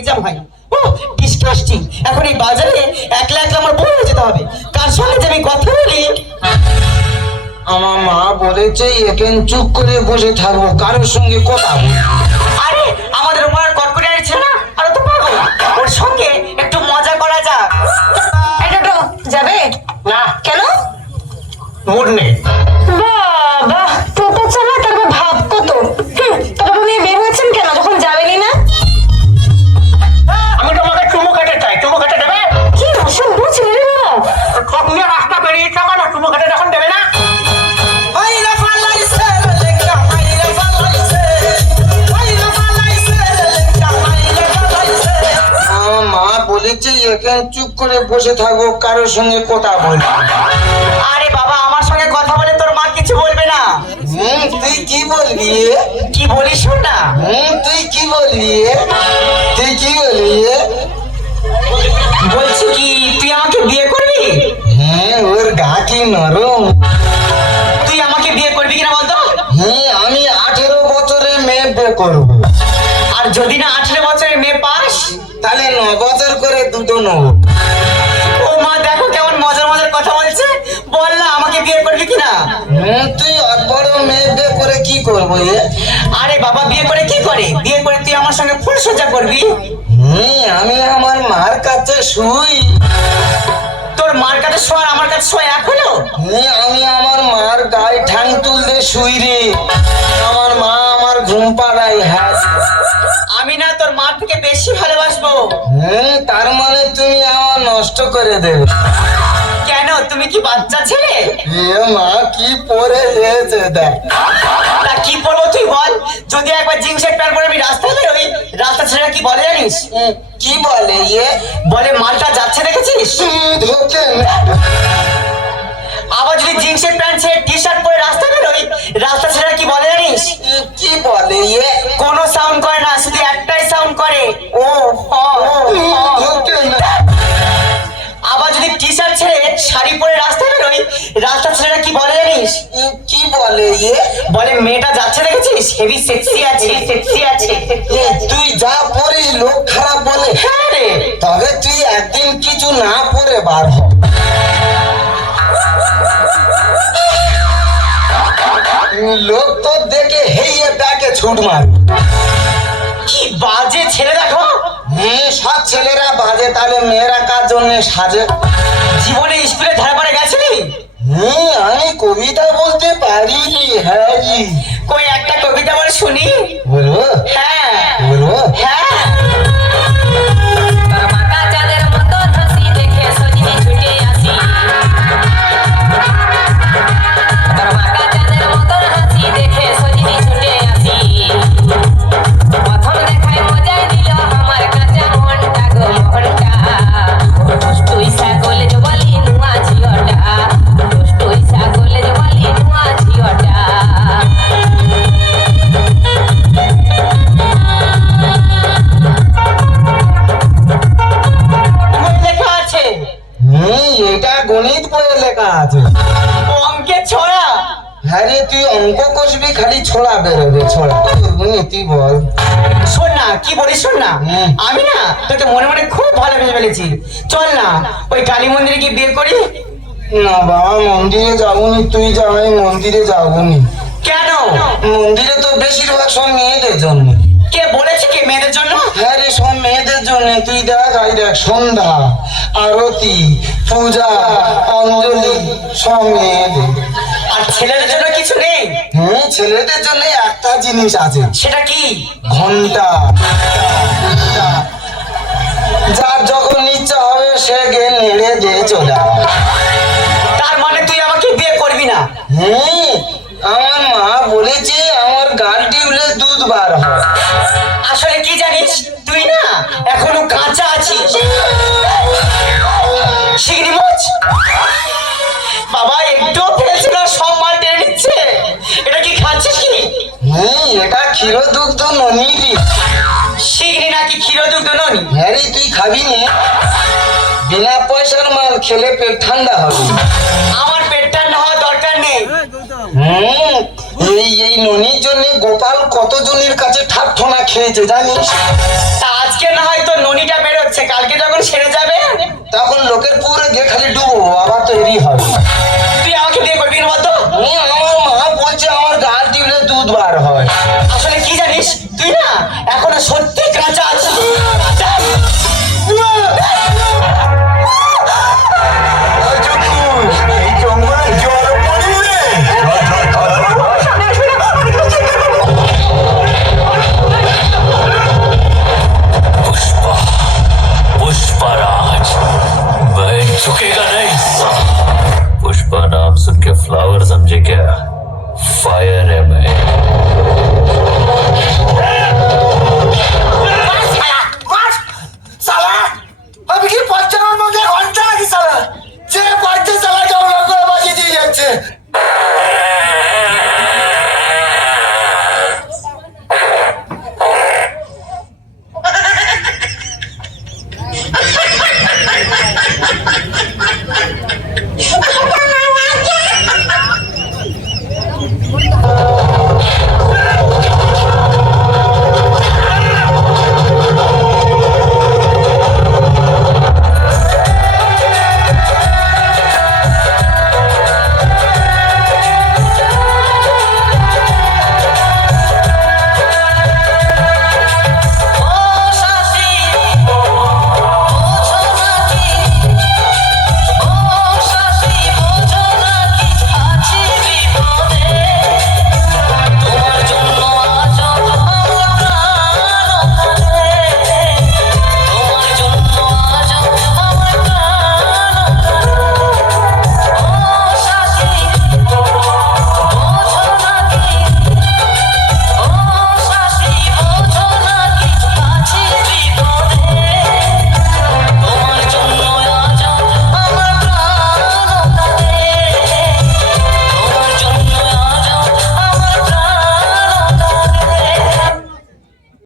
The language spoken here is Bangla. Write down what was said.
এক্সাম হয়। ও ডিসকাস্টিং। এখন এই বাজারে একলা একলা আমার বউ হয়ে যেতে হবে। কার সঙ্গে যে আমি কথা বলি? আমার মা বলেছে এখানে চুপ করে বসে থাকবো, কারোর সঙ্গে কথা বলবো। আরে আমাদের উপর কটকটি আসছে না, আর তো পাগল, ওর সঙ্গে একটু মজা করা যাক। এটা তো যাবে না, কেন? মুড নেই। বাবা টোটো চালা তারপর ভাব কত। টোটো নিয়ে বের হয়েছেন কেন যখন যাবেনই না? আমি তোমাকে চুমু খেতে চাই, চুমু খেতে দেবে? কি অসভ্য ছেলে রে বাবা। সব নিয়ে রাস্তা বেরিয়েছে, আমার চুমু খেতে যখন দেবে না। আমার মা বলেছে এখানে চুপ করে বসে থাকবো, কারোর সঙ্গে কথা বলবো। আরে বাবা, আমার সঙ্গে কথা বলে তোর মা কিছু বলবে না। তুই কি বলবি? কি বলিস শোন না। তুই কি বলবি? তুই কি বলবি? বলছি কি, তুই আমাকে বিয়ে করবি? ওর গা কি নরম। তুই আমাকে বিয়ে করবি কিনা বলতো? আমি 18 বছরের মেয়ে বিয়ে করবো। আর যদি না 18 বছরের মেয়ে পাস, তাহলে 9 বছর করে দুটো নেবো। ও মা দেখো কেমন মজার মজার কথা বলছে। বল না আমাকে বিয়ে করবি কিনা? তুই বড় মেয়ে বিয়ে করে কি করবো? আরে বাবা, বিয়ে করে কি করে? বিয়ে করে তুই আমার সঙ্গে ফুলসজ্জা করবি। আমি আমার মার কাছে শুই। তোর মার কাছে শোয়া আমার কাছে শোয়া এক হলো? আমি আমার মার গায়ে ঠাং তুলতে শুই রে। আমার মা আমার ঘুম পাড়ায়। হ্যাঁ, আমি না তোর মার থেকে বেশি ভালোবাসবো। তার মানে তুমি আমার নষ্ট করে দেবে? কেন, তুমি কি বাচ্চা ছেলে? মা কি পরে এসেছে দেখ। তা কি বলবো তুই বল? যদি একবার জিন্সের প্যান্ট পরে আমি রাস্তায় বেরোই, রাস্তা ছেলেরা কি বলে জানিস? কি বলে? বলে মালটা যাচ্ছে দেখেছিস। ধোকে আবার যদি জিন্সের প্যান্ট ছেড়ে টি শার্ট পরে রাস্তায় বেরোই, রাস্তা ছেলেরা কি বলে জানিস? কি বলে? কোনো সাউন্ড করে না, শুধু একটাই সাউন্ড করে, ও ধোকে না। আবার যদি টি শার্ট ছেড়ে শাড়ি পরে রাস্তায় বেরোই, রাস্তা ছেলেরা কি বলে জানিস? কি বলে? বলে মেয়েটা যাচ্ছে দেখেছিস, হেভি সেক্সি আছে, সেক্সি আছে। তুই যা পড়িস লোক খারাপ বলে। হ্যাঁ রে। তবে তুই একদিন কিছু না পরে বার হ। লোক তো দেখে হেইয়ে ডাকে ছুট মার। কি বাজে ছেলে দেখো। সব ছেলেরা বাজে, তাহলে মেয়েরা কার জন্য সাজে? জীবনে স্কুলে ধারে পড়ে গেছিলি? আমি কবিতা বলতে পারি। হ্যাঁ জি। কই একটা কবিতা বলে শুনি। বলবো? হ্যাঁ বলবো? হ্যাঁ। লেখা আছে। এটা গণিত বইয়ে লেখা আছে। অঙ্কের ছড়া। হ্যাঁ রে, তুই অঙ্ক কষবি, খালি ছোড়া বেরোবে ছোড়া। তুই বল। শোন না, কি বলিস শোন না। আমি না তোকে মনে মনে খুব ভালো ভেবে ফেলেছি। চল না ওই কালী মন্দিরে গিয়ে বিয়ে করি। না বাবা, মন্দিরে যাবনি। তুই যা, আমি মন্দিরে যাবনি। কেন? মন্দিরে তো বেশিরভাগ সব মেয়েদের জন্য। কে বলেছে কি মেয়েদের জন্য? হ্যাঁ রে, সব মেয়েদের জন্য। তুই দেখ, আই দেখ, সন্ধ্যা, আরতি, পূজা, অঞ্জলি সব মেয়েদের। আর ছেলেদের জন্য কিছু নেই? ছেলেদের জন্য একটা জিনিস আছে। সেটা কি? ঘন্টা। যার যখন ইচ্ছা হবে সে গে নেড়ে দিয়ে চলে আসবে। তার মানে তুই আমাকে বিয়ে করবি না? আমার মা বলেছে আমার গাল টিপলে দুধ বার হয়। আসলে কি জানিস, তুই না এখনো কাঁচা আছিস। শিগগিরি মোচ। বাবা একটু ফেলছিল, সব মাল টেনে নিচ্ছে। এটা কি খাচ্ছিস কি? এটা ক্ষীর দুগ্ধ ননিরি। শিগগিরি নাকি ক্ষীর দুগ্ধ ননি? হ্যাঁ রে, তুই খাবি নে? বিনা পয়সার মাল খেলে পেট ঠান্ডা হবে। আমার পেট ঠান্ডা হওয়ার দরকার নেই। এই ননির জন্য গোপাল কতজনের কাছে ঠাকঠোনা খেয়েছে জানিস? তা আজকে আজকে না হয় তো ননিটা বেরোচ্ছে, কালকে যখন সেরে যাবে তখন লোকের পুরে গিয়ে খালি ডুবো, আবার তো এরই হবে। তুই আমাকে বিয়ে করবি না বলতো? আমার মা বলছে আমার গাল টিপলে দুধ বার হয়। আসলে কি জানিস, তুই না এখনো সত্যি কাঁচা আছিস। এই জঙ্গলে জল পড়িবে। पुष्पा पुष्पराज मैं झुकेगा नहीं। पुष्पा नाम सुन के फ्लावर समझे क्या? फायर है मैं।